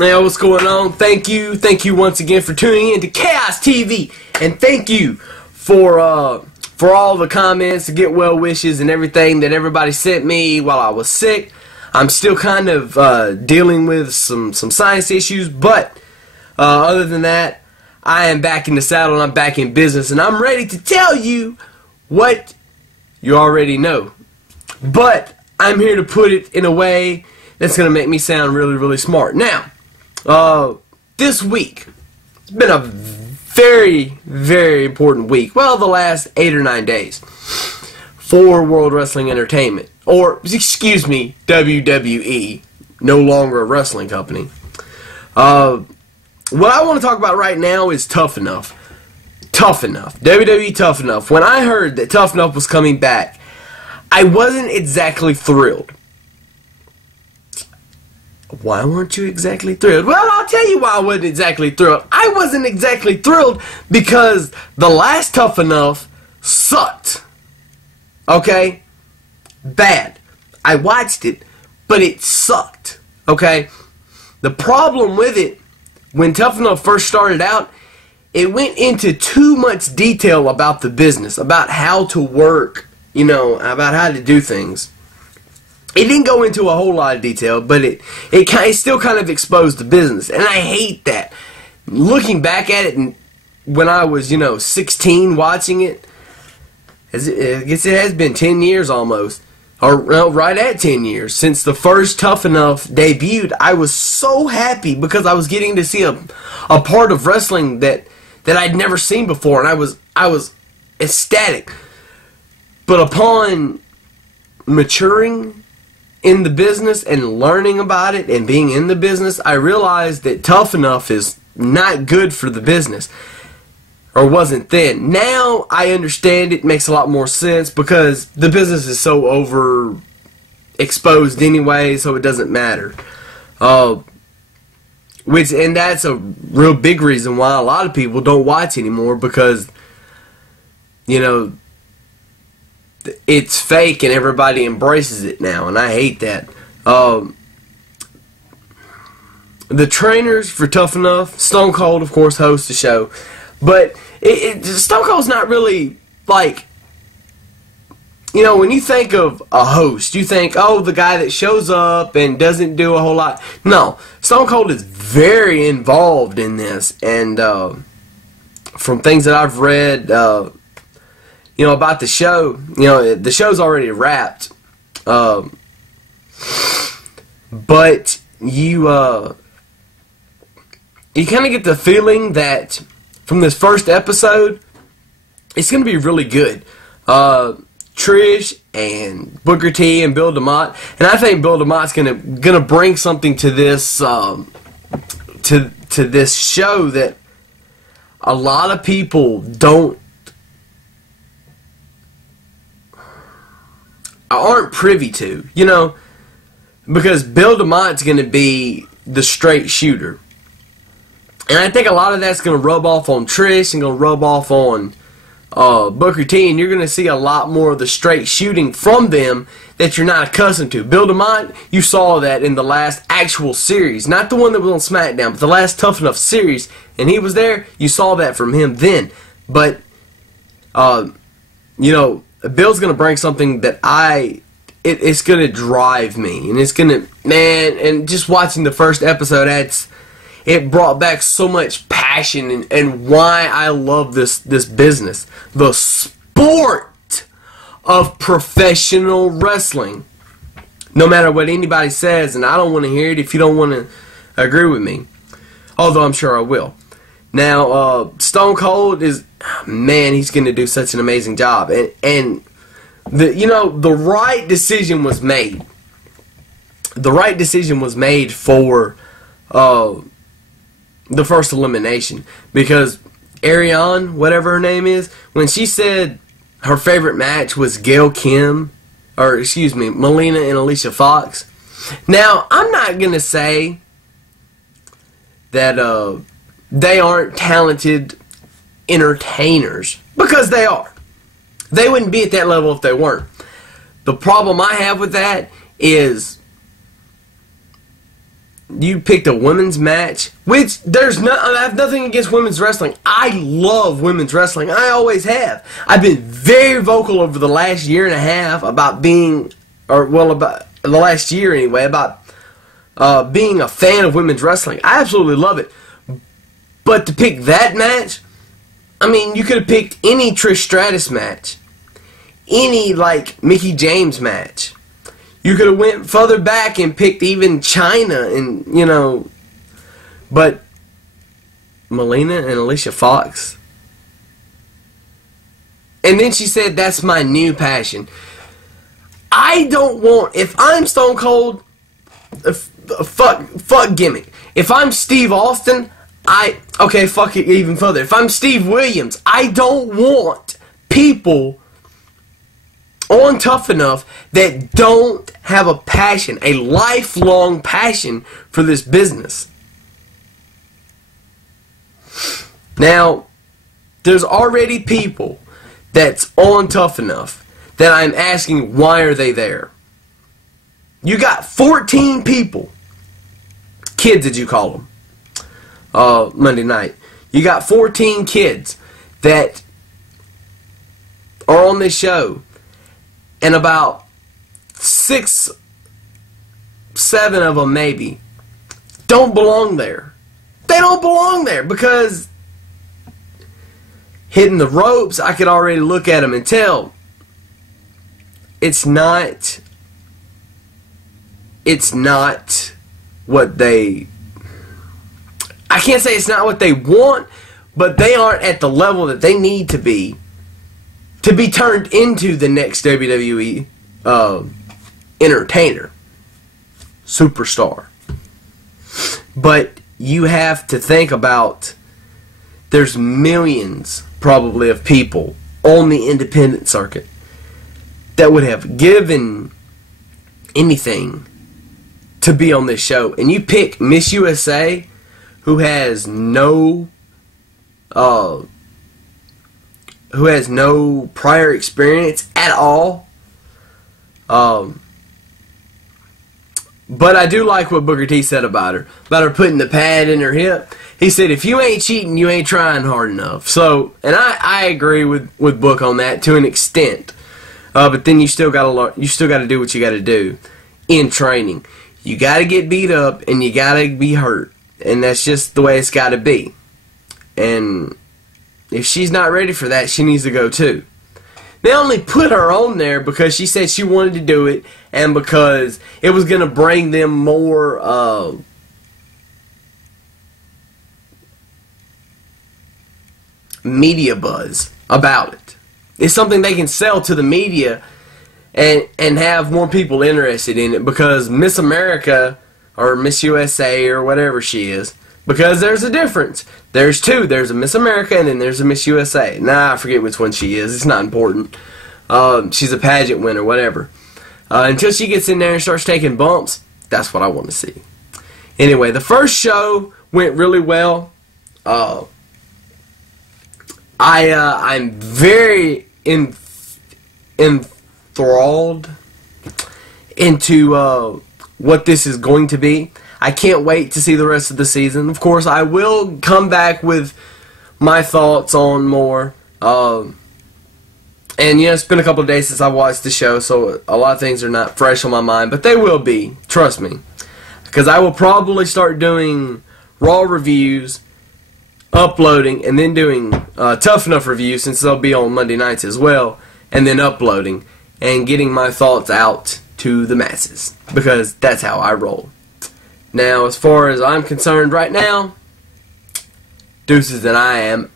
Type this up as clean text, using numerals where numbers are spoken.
Hey, what's going on? Thank you once again for tuning in to Chaos TV, and thank you for all the comments, the get well wishes, and everything that everybody sent me while I was sick. I'm still kind of dealing with some sinus issues, but other than that, I am back in the saddle and I'm back in business, and I'm ready to tell you what you already know. But I'm here to put it in a way that's going to make me sound really, really smart. Now, this week, it's been a very, very important week. Well, the last 8 or 9 days for World Wrestling Entertainment. Or, excuse me, WWE. No longer a wrestling company. What I want to talk about right now is Tough Enough. Tough Enough. WWE Tough Enough. When I heard that Tough Enough was coming back, I wasn't exactly thrilled. Why weren't you exactly thrilled? Well, I'll tell you why I wasn't exactly thrilled. I wasn't exactly thrilled because the last Tough Enough sucked. Okay? Bad. I watched it, but it sucked. Okay? The problem with it, when Tough Enough first started out, it went into too much detail about the business, about how to work, you know, about how to do things. It didn't go into a whole lot of detail, but it still kind of exposed the business, and I hate that. Looking back at it, and when I was, 16 watching it, I guess it has been 10 years almost, or well, right at 10 years since the first Tough Enough debuted. I was so happy because I was getting to see a part of wrestling that I'd never seen before, and I was ecstatic. But upon maturing in the business and learning about it and being in the business, I realized that Tough Enough is not good for the business, or wasn't then. Now I understand it makes a lot more sense because the business is so overexposed anyway, so it doesn't matter. And that's a real big reason why a lot of people don't watch anymore, because it's fake and everybody embraces it now, and I hate that. The trainers for Tough Enough, Stone Cold, of course, hosts the show, but Stone Cold's not really like, when you think of a host, you think, oh, the guy that shows up and doesn't do a whole lot. No, Stone Cold is very involved in this, and from things that I've read, about the show, the show's already wrapped, but you kind of get the feeling that from this first episode, it's going to be really good. Trish and Booker T and Bill DeMott, and I think Bill DeMott's gonna bring something to this to this show that a lot of people aren't privy to, because Bill DeMott's going to be the straight shooter. And I think a lot of that's going to rub off on Trish and going to rub off on Booker T, and you're going to see a lot more of the straight shooting from them that you're not accustomed to. Bill DeMott, you saw that in the last actual series, not the one that was on SmackDown, but the last Tough Enough series, and he was there. You saw that from him then. But, Bill's going to bring something that it's going to drive me, and it's going to, and just watching the first episode, it brought back so much passion and why I love this business. The sport of professional wrestling. No matter what anybody says, and I don't want to hear it if you don't want to agree with me. Although I'm sure I will. Now, Stone Cold is, he's going to do such an amazing job. And the right decision was made. The right decision was made for the first elimination, because Ariane, whatever her name is, when she said her favorite match was Melina and Alicia Fox. Now, I'm not going to say that they aren't talented entertainers, because they are. They wouldn't be at that level if they weren't. The problem I have with that is you picked a women's match, which I have nothing against women's wrestling. I love women's wrestling. I always have. I've been very vocal over the last year and a half about about the last year anyway, about being a fan of women's wrestling. I absolutely love it. But to pick that match, I mean, you could have picked any Trish Stratus match, any like Mickie James match. You could have went further back and picked even Chyna and, but Melina and Alicia Fox. And then she said, that's my if I'm Stone Cold, fuck gimmick. If I'm Steve Austin, fuck it even further. If I'm Steve Williams, I don't want people on Tough Enough that don't have a passion, a lifelong passion for this business. Now, there's already people that's on Tough Enough that I'm asking, why are they there? You got 14 people, kids as you call them, Monday night. You got 14 kids that are on this show, and about 6, 7 of them maybe don't belong there. They don't belong there because hitting the ropes, I could already look at them and tell it's not what they, I can't say it's not what they want, but they aren't at the level that they need to be turned into the next WWE entertainer, superstar. But you have to think about, there's millions probably of people on the independent circuit that would have given anything to be on this show. And you pick Miss USA, who has no prior experience at all. But I do like what Booker T said about her putting the pad in her hip. He said, if you ain't cheating, you ain't trying hard enough. So, and I agree with Book on that to an extent. But then you still gotta do what you gotta do in training. You gotta get beat up and you gotta be hurt, and that's just the way it's gotta be. And if she's not ready for that, she needs to go too. They only put her on there because she said she wanted to do it, and because it was going to bring them more media buzz about it. It's something they can sell to the media and have more people interested in it, because Miss America or Miss USA or whatever she is, because there's a difference. There's two. There's a Miss America and then there's a Miss USA. Nah, I forget which one she is. It's not important. She's a pageant winner, whatever. Until she gets in there and starts taking bumps, that's what I want to see. Anyway, the first show went really well. I'm very enthralled into what this is going to be. I can't wait to see the rest of the season. Of course, I will come back with my thoughts on more. And, it's been a couple of days since I watched the show, so a lot of things are not fresh on my mind, but they will be. Trust me. Because I will probably start doing Raw reviews, uploading, and then doing Tough Enough reviews, since they'll be on Monday nights as well, and then uploading and getting my thoughts out to the masses, because that's how I roll. Now, as far as I'm concerned right now, deuces, and I am